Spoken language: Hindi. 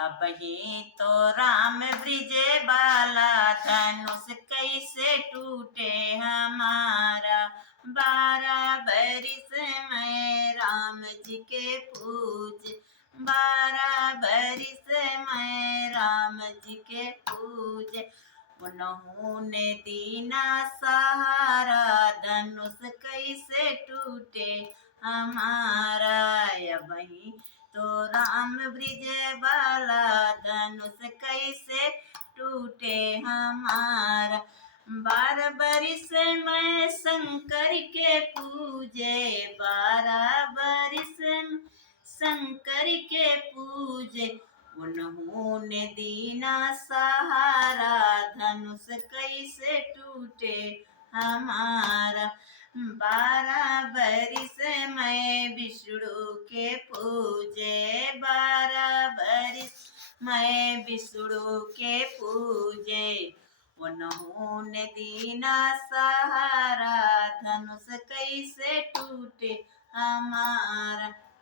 अब ही तो राम ब्रिज बाला, धनुष कैसे टूटे हमारा। 12 बरिस मैं राम जी के पूज, 12 बरिस मैं राम जी के पूज। उन्होंने दीना सहारा, धनुष कैसे टूटे हमारा। वही तो राम ब्रिज बाला, धनुष कैसे टूटे हमारा। 12 बरिस मैं शंकर के पूजे, 12 बरिस शंकर के पूजे। उन्होंने दीना सहारा, धनुष कैसे टूटे हमारा। 12 बरिस मैं विष्णु के पूजे, 12 बरिस मैं विष्णु के पूजे। उन्होंने दीना सहारा, धनुष कैसे टूटे हमारा।